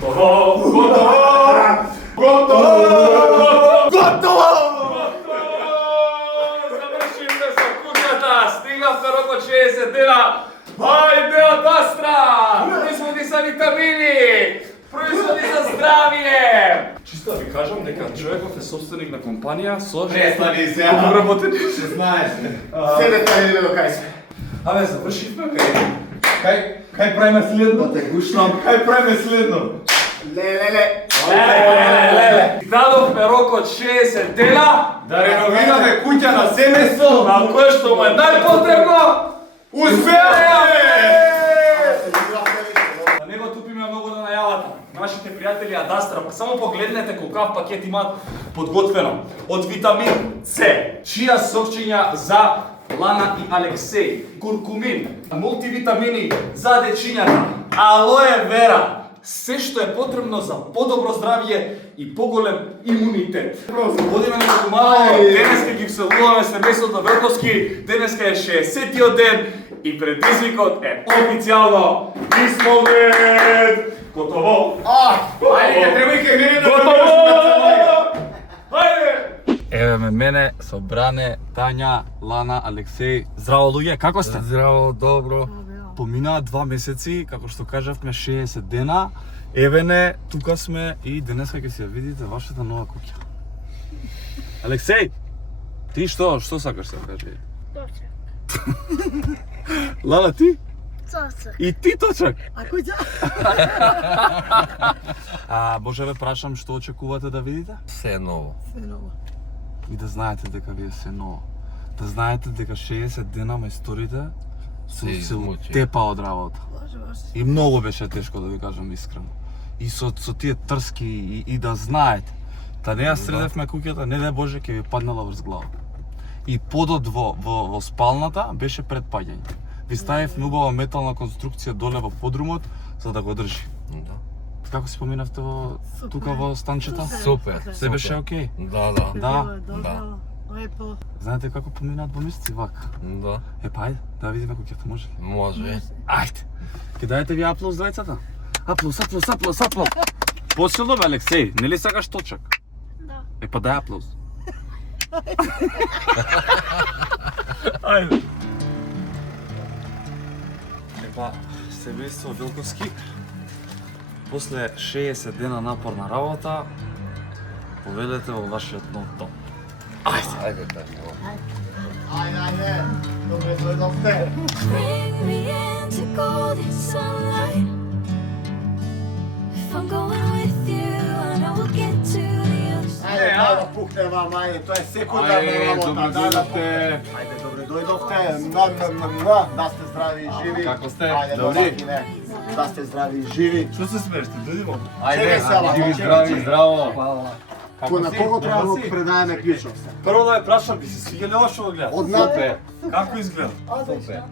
Готово! Завршивме со куќата, стигнавме рок од 60 дена. Ајде од Астра! Производи за витамини! Производи за здравие! Чисто да ви кажам дека човеков е собственик на компанија со... Престани се, работени. Се знаеш. Седете ли го кај се? Абе, завршивме, Кај правиме следно? Те гушнам. Кај правиме следно? Леле. Дадовме рок од 60 дена Да реновираме куќа на семејство. на кое што му е најпотребно. Успеавме! На него тупиме многу на најавата. Нашите пријатели од Астра, па само погледнете колкав пакет имаат подготвено. Од витамин С, чија сокчиња за Лана и Алексеј, куркумин, мултивитамини за дечињата, алоe вера, се што е потребно за подобро здравје и поголем имунитет. Водиме некако мало, денеска ги вселуваме семејството Врковски, денеска е 60-тиот ден и предизвикот е официјално Исмовет! Готово! Ајде, требај кај мене да Готово! Ајде! Еве ме мене со Бране, Тања, Лана, Алексеј. Здраво луѓе, како сте? Здраво, добро. Поминаа 2 месеци, како што кажавме 60 дена. Еве не, тука сме и денеска ќе си ја видите вашата нова куќа. Алексеј, ти што сакаш да кажеш? Точак. Лана, ти? Точак. И ти точак. А куќа? Може ве прашам што очекувате да видите? Се ново. Се ново. И да знаете дека ви е се ново. Да знаете дека 60 дена мајсторите се измучи. тепа од работа. Боже. И многу беше тешко да ви кажам искрено. И со тие трски и да знаете. Та не ја средевме куќата, не дај Боже ќе ви паднала врз глава. И подот во спалната беше пред паѓање. Ви ставивме убава метална конструкција доле во подрумот за да го држи. Да. Како си поминавте тука во станчета? Супер. Се беше окей? Да. Да. Добро. Лепо. Знаете како поминаат во месеци вака? Да. Па ајде, да видиме куќата, може ли? Може. Ајде. Ќе дајете ви аплауз двајцата? Аплауз. Посилно бе, Алексеј, нели сакаш точак? Да. Па дај аплауз. Ајде. Епа, семејство Велковски, после 60 дена напорна работа, поведете во вашиот нов дом. Ајде така. Ајде. Добре дојдовте. Bring me into golden sunlight. If I'm going with you, I know we'll get to the other side. Ајде, да пукне вам, ајде, тоа е секундарна работа. дојдовте. Ајде, добре дојдовте. Да сте здрави и живи. Како сте? Ајде, домакине. Да сте здрави и живи. Што се смееш ти? Дојдимо. Чекај се, ама, живи, чекај, здрави, чекај. здраво. На кого треба да предаеме клучов се? Прво да ја прашам, ви се свиѓа ли ова што го гледат? Од нас? Како изгледа? Супер.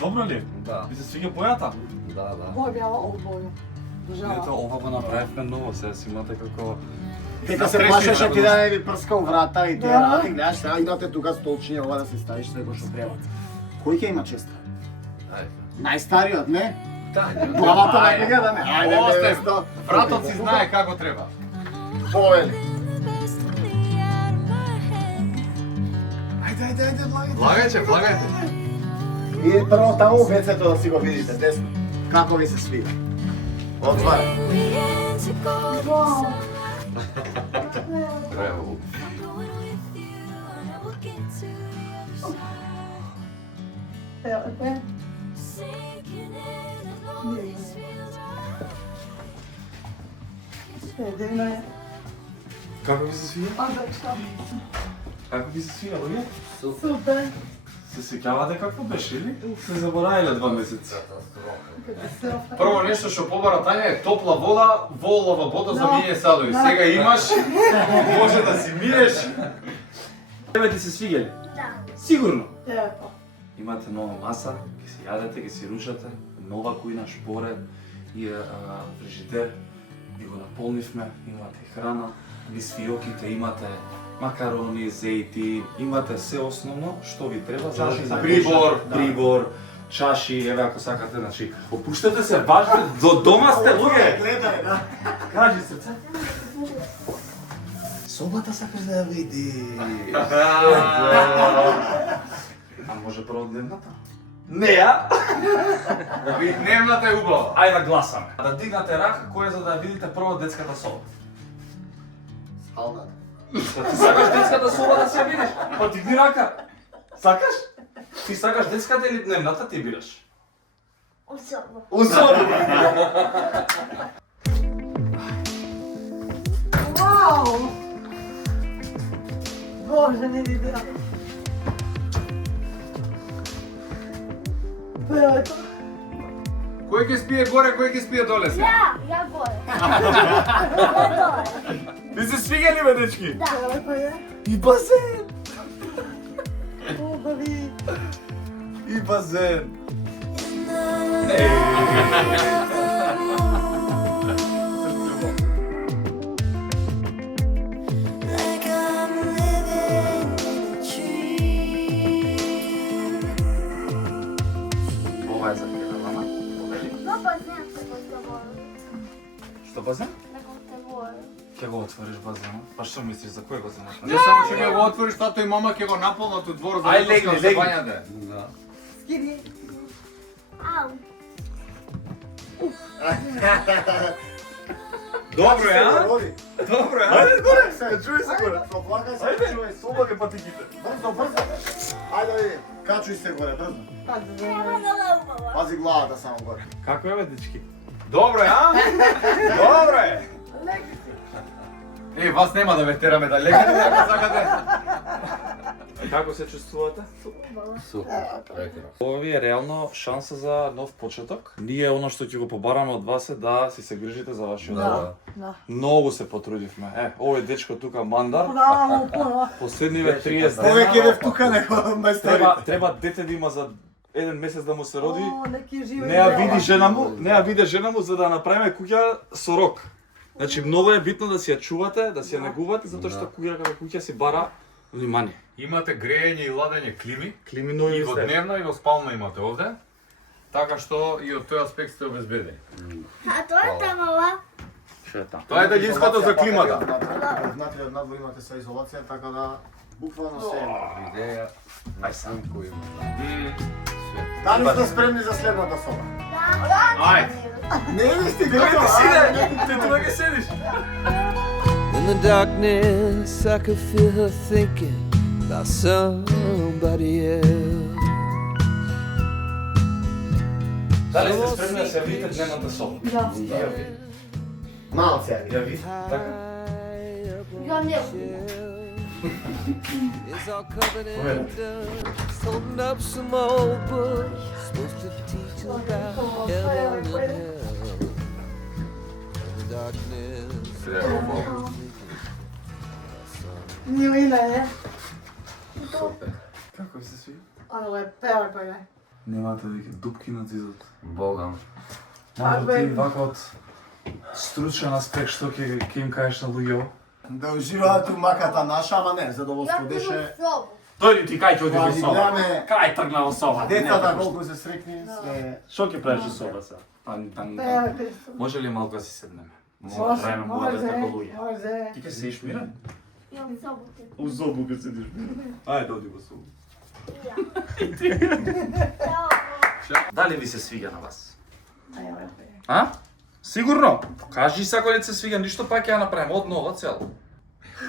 Добро ли? Да. Ви се свиѓа бојата? Да. Боја од боја. Ето, ова го направивме ново, сега си имате како... Дека се плашеше ти да не ви прска у врата и тие работи, гледаш, сега имате тука столчиња, ова да се ставиш свего што треба. Кој ќе има честа? Ајде. Најстариот, не? Тања. Главата на кога да не? Ајде, Остај. невесто. Братот си знае како треба. Повели. The best of me out of my head. Ајде, Влагајте. И прво таму вецето да си го видите, десно. Како ви се свига. Отварај. Bring me into golden sunlight. Браво. I'm going with you, I know we'll get to the other side. Sinking in and all these feels right. Како ви се свија? Како ви се свија, луѓе? Супер. Се сеќавате какво беше или? Се заборавиле 2 месеци. Прво нешто што побара Тања е топла вода, во олова вода за мије садови. Сега имаш, може да си миеш. Тебе ти се свиѓа ли? Да. Сигурно. Лепо. Имате нова маса, ќе си јадете, ќе си рушате, нова кујна, шпоред и фрижидер. И го наполнивме, имате храна, низ фиоките имате макарони, зејти, имате се основно што ви треба, чаши за прибор, чаши, еве ако сакате, значи, опуштете се, важно, до дома сте луѓе. Гледај, да. Кажи срце. Собата сакаш да ја види. А може прво дневната? Не ја. И дневната е убава. Ајде да гласаме. Да дигнате рака кој е за да видите прво детската соба. Спалната. Ти сакаш детската соба да си ја видиш? Па дигни рака. Сакаш? Ти сакаш детската или дневната ти бираш? Особо. Вау! Боже, не видя. Пеото. Кој ќе спие горе, кој ќе спие доле се? Ja govorim. Ви се свига ли бе, дечки? Пеото е. И базен! Убави. И базен! Like I'm living in a dream. Ова е за тебе, мама. Повели. No bazen se govorim. Што базен? Nego te volim. Ќе го отвориш базенот? Па што мислиш, за кој го земаш? Не само ќе го отвориш, тато и мама ќе го наполнат од двор за Ај, да легни, се легни. бањате. Скини. Au. Добро е, а? Води. Добро е, ајде горе! Чуј се горе. Соплакај се, Ајде, чуј се. собаке патиките. Брзо, брзо. Ајде, види. Качуј се горе, брзо. Nema da lupava. Пази главата само горе. Како е, бе, дечки? Добро е, а? Добро е. Вас нема да ве тераме да легнете ако сакате. Како се чувствувате? Ова ви е реално шанса за нов почеток. Ние оно што ќе го побараме од вас е да си се грижите за вашиот здраве. Да. Многу се потрудивме. Овој дечко тука Мандар, Браво, puno. последниве 30 Повеќе дена. бев тука него мајстори. Треба дете да има за еден месец да му се роди. О, неки живи. Не ја види жена му, не ја види жена му за да направиме куќа со рок. Значи многу е битно да си ја чувате, да си ја негувате, затоа што куќа како куќа си бара внимание. Имате грејење и ладење клими. Климино И и во сте. дневна и во спална имате овде. Така што и од тој аспект сте обезбедени. A to je ta mala. Што е таму? Тоа е далјинското за климата. Внатре од надвор имате са изолација, така да буквално се има. Идеја на санко има. Дали сте спремни за следната соба? Ајде. Не ли сте Ти тука ќе седиш. In the darkness, I could feel her thinking about somebody else. Дали сте спремни да се видите дневната соба? Да. Малце. Ја видите, така? Ja ne. It's all covered in dust, holding up some old book, supposed to teach us about heaven and hell. In the darkness, Милина е. Како ви се сви? Оно е пеото е. Немате веќе дупки на зидот. Богам. Може ти вака од стручен аспект што ќе им кажеш на луѓето? Да уживаат у маката наша, ама не, задоволство Ja беше. idem u sobu. Тој ти кај ќе оди во Ајде, соба? гледаме Кај тргна во соба? децата колку се срекни, се... Што ќе правиш во соба сега? Там. Пеото. Може ли малку да си седнеме? Може, Правиме муабет како може, луѓе. може. Ти ќе седиш мирен? Ja u sobu ti. У зобу ќе седиш мирен. Ајде оди во собу. Ja. Дали ви се свиѓа на вас? Ајде, ајде. А? Сигурно? Кажи се ако не се свиѓа, ништо пак ќе ја направиме од нова цел.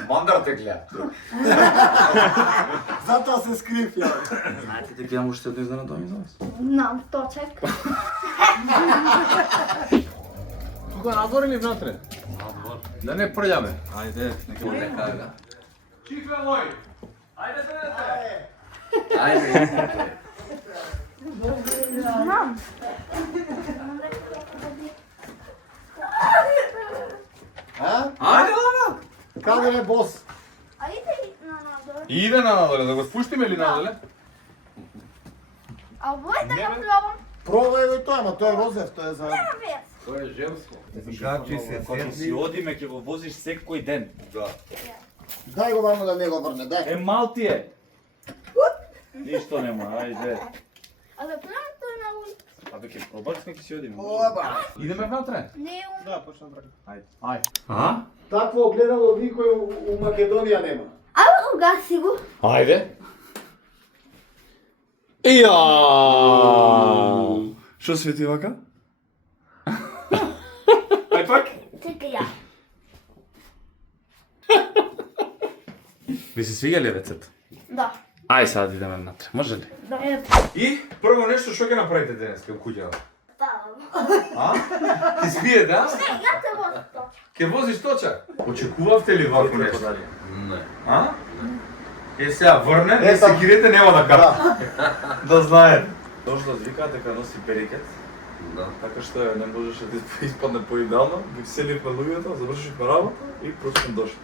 Мандар те гледа. Затоа се скрив, ја. Знаете дека имам уште едно изненадување за вас? Nam toček. Тука надвор или внатре? Надвор. Да не прљаме. Ајде, нека му кага. Чифе мој. Ајде седете. Znam. А? Ајде, Лана. Каде е бос? A ide na nador. Иде на надоле, да го спуштиме или надоле? A ovo je da ga probam. Пробај го и тоа, ама тоа е розев, тоа е за... Nema veze. Тоа е женско. Кога си одиме ќе го возиш секој ден. Дај го мамо да не го врне, дај. Мал ти е. Ништо нема, ајде. Ali pravim to na ulici. Абе, ке пробавме, ке си одиме. Оба. Идеме внатре? Да, почнам прави. Ајде. А? Такво огледало никој у Македонија нема. Угаси го. Ајде. Иа! Што свети вака? Ај пак? Чекай ја. Ви се свига ли рецепт? Да. Ај сега да идеме внатре, може ли? Да е. И прво нешто што ќе направите денес кај куќата? Спавам. А? Ти спиете, а? Ја те возам тоа. Ќе возиш точак? Очекувавте ли вако нешто? Не. А? Е сега врне, не Ето. се гирете, нема да кара. Да знаете. Тоа што викате дека носи перикет, Да. така што не можеше да испадне поидеално, ги вселивме луѓето, завршивме работа и просто сме дошли.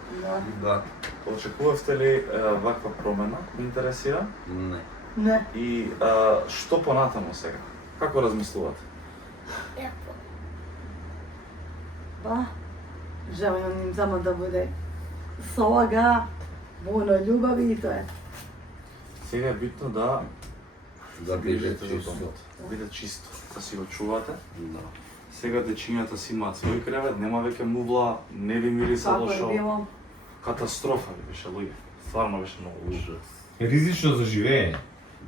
Да. Очекувавте ли ваква промена? Ме интересира. Не. Не. И што понатаму сега? Како размислувате? Јако. Па, желам им само да буде слага, puno ljubavi i to je. Сега е битно да Да биде за чисто. домот. Да биде чисто, да си го чувате. Да. Сега дечињата си имаат свој кревет, нема веќе мувла, не ви мириса Kako je лошо. bilo? Катастрофа ви беше луѓе. Стварно беше многу лошо. Ризично за живење.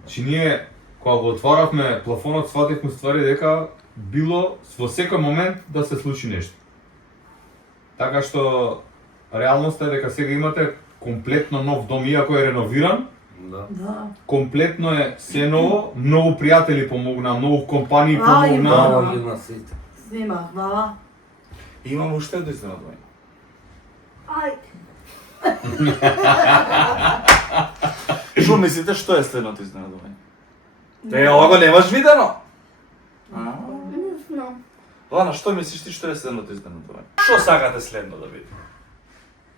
Че ние, кога го отворавме плафонот, свативме ствари дека било во секој момент да се случи нешто. Така што, реалноста е дека сега имате комплетно нов дом, иако е реновиран, Da. комплетно е се ново, многу пријатели помогнаа, многу компании А, помогнаа. ima. Snima, hvala. Имам уште едно изненадување. Ајде. Што мислите што е следното изненадување? Ова го немаш видено? Не знам. Лана, што мислиш ти што е следното изненадување? Што сакате следно да видите?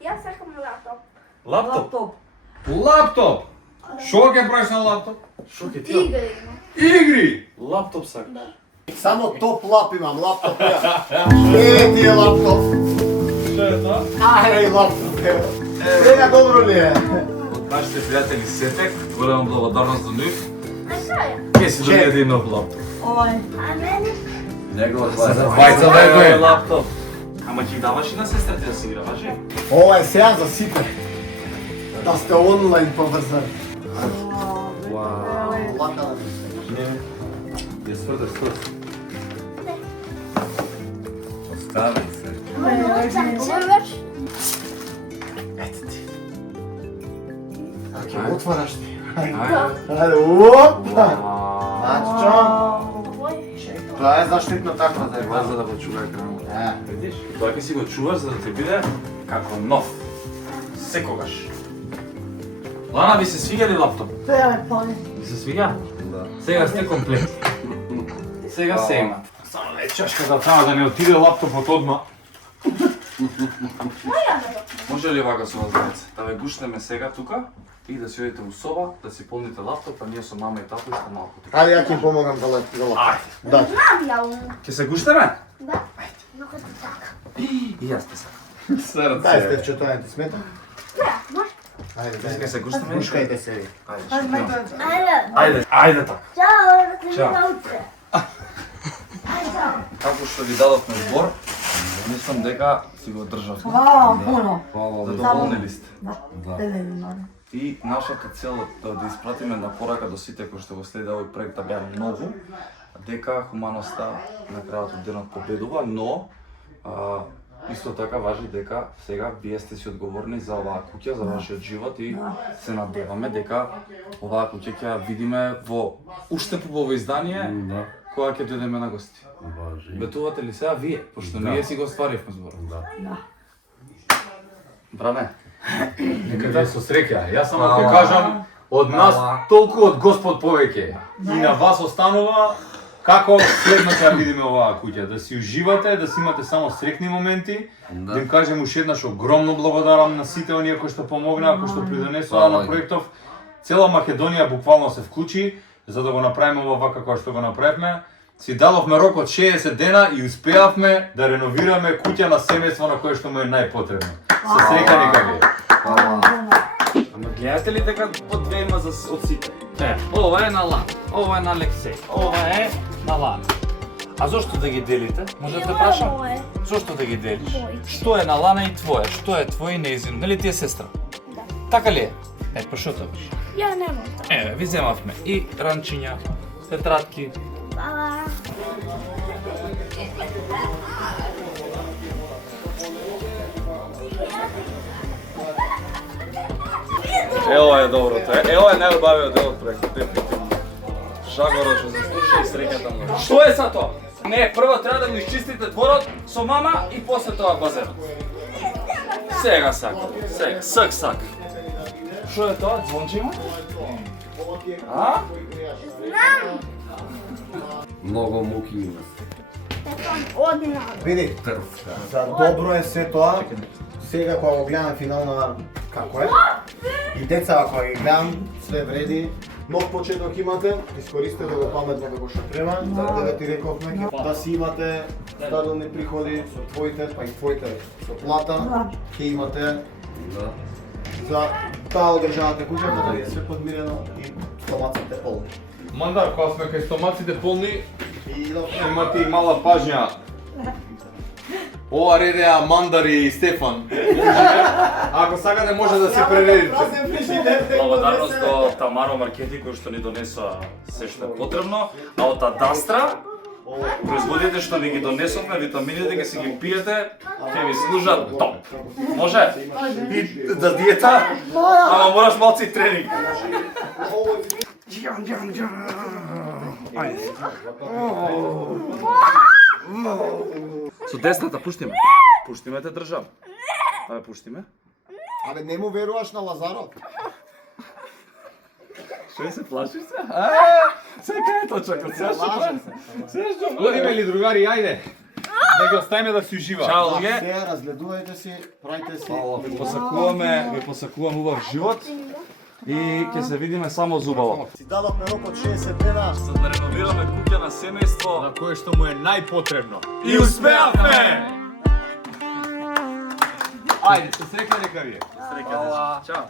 Јас сакам лаптоп. Лаптоп? Laptop. Лаптоп! Шо ќе правиш на лаптоп? Што ќе ти? Игри има. Игри! Лаптоп сакаш? Само топ лап имам, лаптоп ја. Е, ти е лаптоп. Што е тоа? Ај, лаптоп е. Сега добро ли е? Од нашите пријатели Сетек, голема благодарност до нив. А што е? Ке си донеде и нов лаптоп. Ovaj, А мене? Вајца лего лаптоп. Ама ќе даваш и на сестрите да си игра, важи? Ова е сега за сите. Да сте онлайн поврзани. Лака да се. Ја сврде сврде. Остави се. Овој Ете ти. А ќе го отвараш ти. Ајде. Ајде, опа! Значи, чо? Овој. Тоа е заштитно таква за Тоа за да го чува екранот. Видиш? Тоа ќе си го чуваш за да ти биде како нов. Секогаш. Лана, ви се свига ли лаптоп? telefon. Ви се свига? Да. Сега сте комплет. Сега се има. Само не чашка да трава да не отиде лаптопот одма. Може ли вака со вас двајца? Да ве гушнеме сега тука и да си одите у соба, да си полните лаптоп, а ние со мама и татко што малку тука. Ајде, ја ќе им помогам за лаптоп. Ајде. Да. Знам ја уму. Ќе се гуштеме? Да. Но като така. И јас те сакам. Дај Стефчо, тоа не ти смета? Да, може. Ајде, Ќе дај. се гуштеме? Гушкајте се ви. Ајде. Ajde, шо? majko. Ајде. Ајде, ајде така. Чао, да се Чао. видиме утре. Ајде. Како што ви дадовме збор, мислам дека си го државте. Hvala puno. Задоволни ли сте? Da. Televizor. И нашата цел да испратиме на порака до сите кои што го следи овој проект да беа многу, дека хуманоста на крајот од денот победува, но исто така важи дека сега вие сте си одговорни за оваа куќа, за вашиот живот и се надеваме дека оваа куќа ќе ја видиме во уште побаво издание кога ќе дојдеме на гости. Ветувате ли сега вие, пошто ние си го стваривме зборот? Da. Браве. Нека ви со среќа. Јас само ќе кажам, од нас толку од Господ повеќе. И на вас останува како следно ќе ја видиме оваа куќа. Да си уживате, да си имате само среќни моменти. Да им кажем уште еднаш огромно благодарам на сите оние кои што помогнаа, кои што придонесоа на проектов. Цела Македонија буквално се вклучи за да го направиме ова вака како што го направивме. Си дадовме рок од 60 дена и успеавме да реновираме куќа на семејство на кое што му е најпотребно. Со среќа нека ви. Ама гледате ли дека по две има за од сите? Ова е на Лан, ова е на Алексеј, ова е на Лана. А зошто да ги делите? Може да те прашам? Зошто да ги делиш? Што е на Лана и твое? Што е твое и нејзино? Нели ти е сестра? Да. Така ли е? Па што тоа? Ја не можам. Еве, ви земавме и ранчиња, тетрадки. Баба. Ево е доброто. Ево е најубавиот дел од проектот, дефинитивно. Шагоро што се слуша и среќата му. Што е са тоа? Не, прво треба да го изчистите дворот со мама и после тоа базенот. Сега сакам. Сега, сак. Што е тоа? Звонче има? А? Многу муки има. Одина. Види, за добро е се тоа. Сега кога го гледам финална како е. И деца кога ги гледам, све вреди. Нов почеток имате, искористете го паметно како што треба, заради да ти рековме, да си имате стабилни приходи со твоите, па и твоите со плата, ќе имате за таа одржавате куќата да е све подмирено и стомаците полни. Мандар, кога сме кај стомаците полни, И да имате и мала пажња. Ова редеа Мандар и Стефан. Ако сакате може да се прередите. Благодарност до Тамаро Маркети кој што ни донесоа се што е потребно, а од Адастра производите што ви ги донесовме, витамините ќе си ги пиете, ќе ви служат топ. Може? И да диета, ама мораш малци тренинг. Со десната пушти ме. Пушти ме те држам. Абе пушти ме. Абе не му веруваш на Лазаров? Што се плашиш се? Сега е точако, сега што Лажам Сега што Одиме ли другари, ајде. Да ги оставиме да си ужива. Чао, луѓе. Сега разгледувајте си, правите си. Ви посакувам убав живот и ќе се видиме само зубаво. Си дадовме рок од 60 дена. За да реновираме куќа на семејство На кое што му е најпотребно. и успеавме! Ајде, се среќа дека ви е. Среќа, Чао.